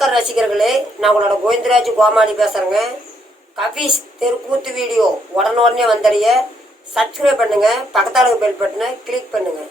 ரசிகர்களே, நான் உங்களோட கோவிந்தராஜ் கோமாளி பேசுகிறேங்க. கபீஸ் தெருக்கூத்து வீடியோ உடனே வந்தடைய சப்ஸ்கிரைப் பண்ணுங்க, பக்கத்தால பெல் பட்டனை கிளிக் பண்ணுங்க.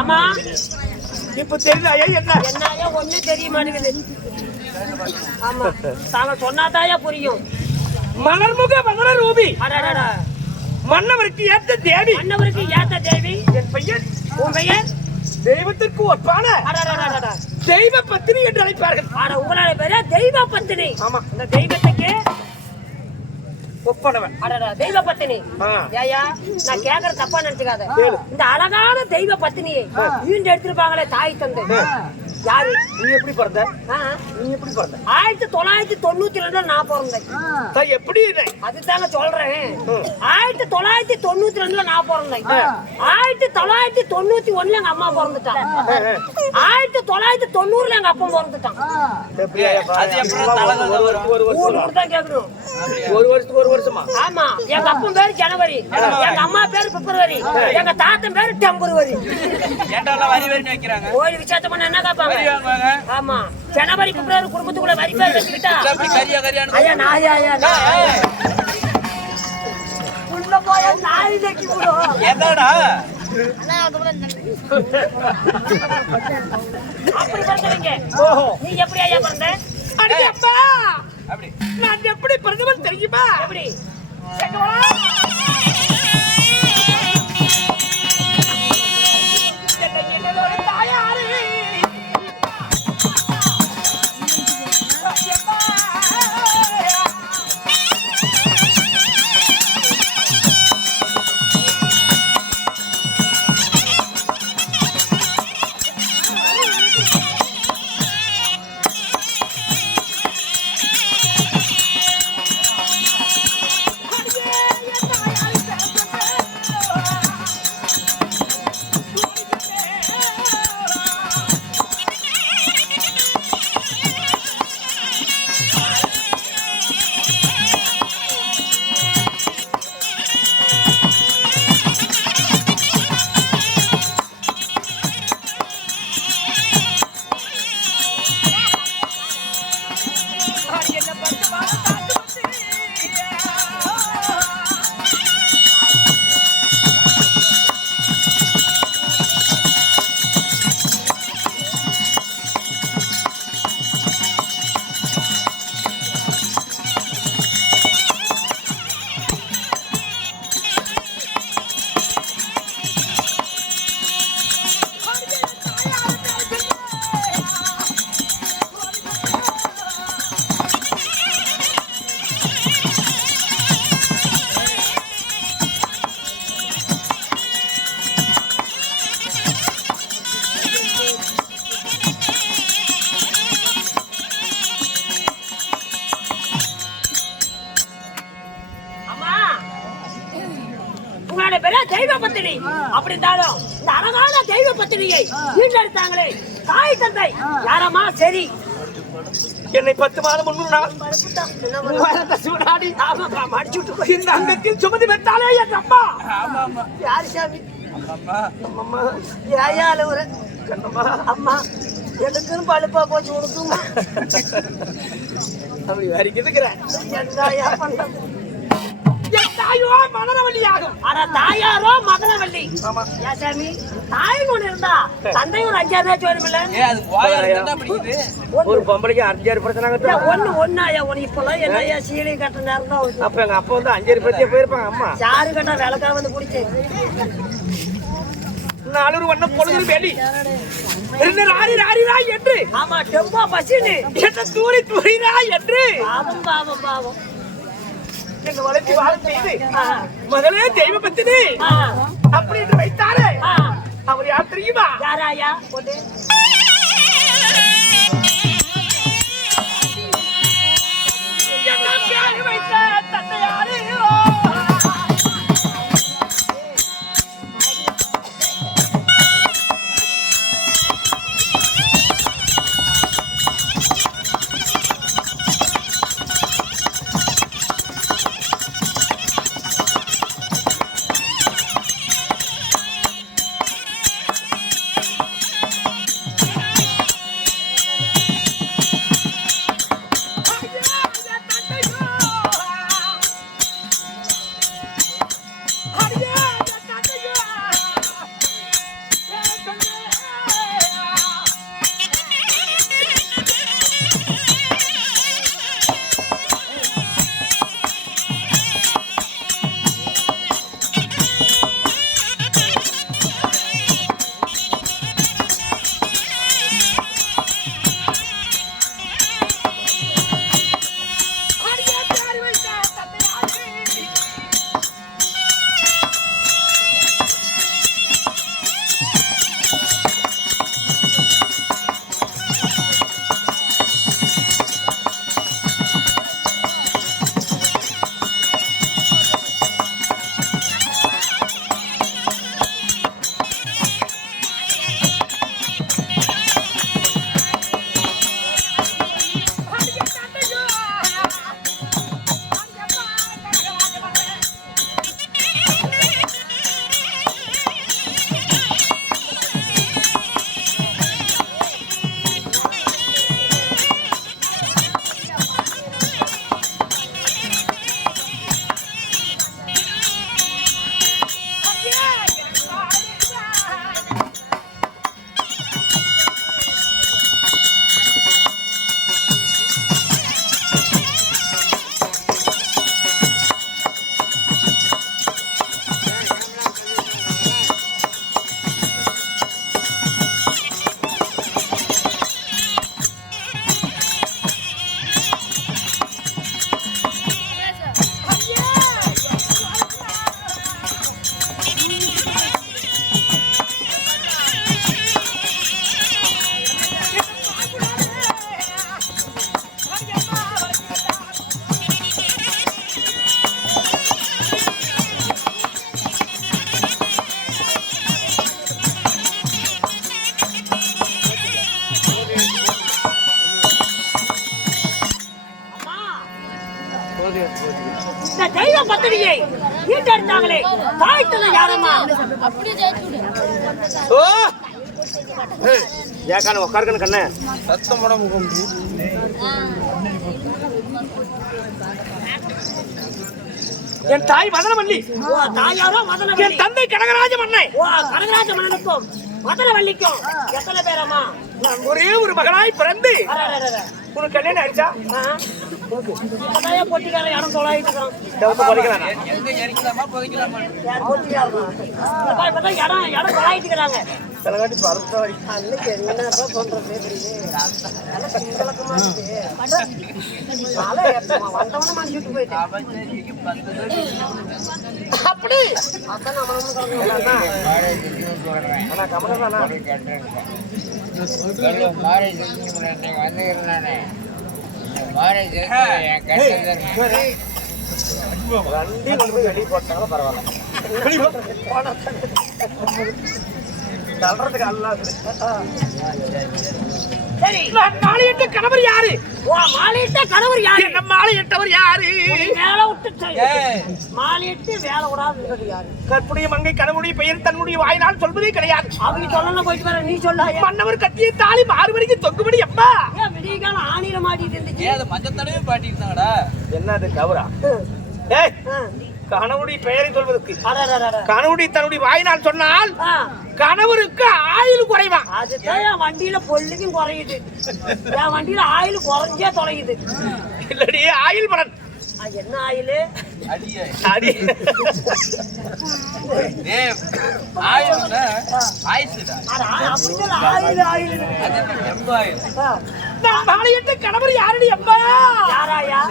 ஆமா, இப்ப தெரியல என்னையா ஒண்ணும் தெரிய மாட்டேங்குது. ஆமா, தாங்க சொன்னாதாயா புரியும். மலர்முக மலர ரூபி, அடடடா, மன்னவருக்கு ஏத்த தேவி. மன்னவருக்கு ஏத்த தேவி. என் பெயர், உன் பெயர்? தெய்வத்திற்கு ஒப்பான அடடடடடா, தெய்வ பத்தினி என்று அழைப்பார்கள். ஆனா உங்களோட பேரு தெய்வ பத்தினி. ஆமா, இந்த தெய்வத்துக்கு ஒப்பானவன். அடடா, தெய்வ பத்தினி. ஏயா, நான் கேக்குற தப்பா நினைச்சுக்காத. இந்த அழகான தெய்வ பத்தினியை ஈண்டு எடுத்திருப்பாங்களே தாய் தந்தை யாரு? நீ எப்படி பிறந்த? நீ எப்படி பிறந்த? 1992 நான் பிறந்தேன். எப்படி? அதுதாங்க சொல்றேன். 1992 நான் பிறந்தேன். 1991 எங்க அம்மா பிறந்துட்டான். 1990 எங்க அப்பா பிறந்துட்டான். ஒரு வருஷத்துக்கு ஒரு வருஷமா? ஆமா, எங்க அப்பன் பேரு ஜனவரி, எங்க அம்மா பேரு பிப்ரவரி, எங்க தாத்தன் பேரு டெம்பரவரி. கோயில் விசேஷம் பண்ண என்ன காப்பாங்க? ஆமா, ஜனவரி பிப்ரவரி குடும்பத்துக்குள்ள வரி பேர் வச்சுக்கிட்டா ஐயா நாயா உள்ள போய நாய் நக்கி விடும். அப்படி பிறந்தவங்க நீ எப்படி ஐயா பிறந்த? நான் எப்படி பிறந்தவன் தெரியுமா? எப்படி? அப்படி இருந்தாலும் இந்த அழகான தெய்வ பத்தினியை ஈண்டெடுத்தாங்களே தாய் தந்தை யாரம்மா? சரி, என்னை 10 மாதம் 300 நாள் சூடாடி இந்த அங்கத்தில் சுமதி பெற்றாலே என் அம்மா. யாரு சாமி? யாயால ஒரு அம்மா எனக்கும் பழுப்பா போச்சு உனக்குமா? அப்படி வரைக்கும் இருக்கிறேன். என்னயா பண்றது? என் தாயோ மதனவல்லியாகும். ஆனா தாயாரோ மதனவல்லி. ஏன் சாமி? தாய் ஒண்ணு இருந்தா தந்தை ஒரு 5 பேர் வேணுமில்ல? ஒரு பொம்பளைக்கு 5 பிரச்சனை ஒன்னாயா உனக்கு இப்பெல்லாம் என்னையா சீலை கட்ட நேரம் தான். அப்ப எங்க அப்பா வந்து 5 பத்தியே போயிருப்பாங்க. அம்மா சாரு கட்டா விளக்கா வந்து குடிச்சு 4 வண்ணம் பொழுது வேலி ராரி ராரிரா என்று. ஆமா, டெம்பா பசினு என்ன தூரி தூரிரா என்று பாவம் பாவம் பாவம் எங்க வளர்ச்சி வாழ செய்து மகளே தெய்வ பத்தினி அப்படின்னு வைத்தாரு. அவர் யார் தெரியுமா? யாராயா? போட்டு என்ன பேரு வைத்த தந்தையாரு? இந்த தெய்வ பத்திரியை ஈட்டெடுத்தாங்களே தாய் தந்தை யாரம்மா? ஓ ஏக்கான உட்கார்க்கணும் கண்ணே சத்தம் போட முகம் என் தாய் மதனவல்லி. ஓ தாயாரோ மதனவல்லி. என் தந்தை கனகராஜ மன்னை. ஓ கனகராஜ மன்னனுக்கும் மதனவல்லிக்கும் எத்தனை பேரம்மா? ஒரே ஒரு மகனாய் பிறந்து உனக்கு கல்யாணம் ஆயிடுச்சா? பொட்டிக்காரன் யாரும் தொலைட்டு இருக்கான். இடம் தொலைட்டுக்கிறாங்க. தலைகாட்டி பறந்து என்னப்பா சொல்றது வந்தவன மனுஷிட்டு போயிட்டேன். அப்படி கமலதானா வண்டி கொண்டு போய் வெளியே போட்டாலும் பரவாயில்ல. தள்ளுறதுக்கு அல்லாது. சரி நான் மாலையிட்ட கணவர் யாரு? ஓ மாலையிட்ட கணவர் யாரு? என்ன மாலையிட்டவர் யாரு? வேலை விட்டு மாலையிட்டு வேலை விடாது யாரு? கற்புடைய மங்கை கணவனுடைய பெயர் தன்னுடைய வாயினால் சொல்வதே கிடையாது. அவங்க சொல்லணும் போயிட்டு வர நீ சொல்லாய. மன்னவர் கத்திய தாலி மாறு வரைக்கும் தொங்குபடி அம்மா. ஏன் விடிய காலம் ஆணியில மாட்டிட்டு இருந்துச்சு? அது மஞ்சள் தடவை பாட்டிருந்தாங்கடா. என்னது கவரா? ஏய் கணவனுடைய பெயரை சொல்வதற்கு கணவனுடைய தன்னுடைய வாயினால் சொன்னால் கணவருக்கு ஆயுள் குறைவா. அதுதான் என் வண்டியில பொல்லுக்கும் குறையுது. என் வண்டியில ஆயுள் குறைஞ்சே தொலையுது. இல்லடி ஆயுள் பலன். என்ன ஆயுள்? அடி ஆயுள் நான் மாலையிட்ட கணவர் யாரடி அம்மா? யாராயா?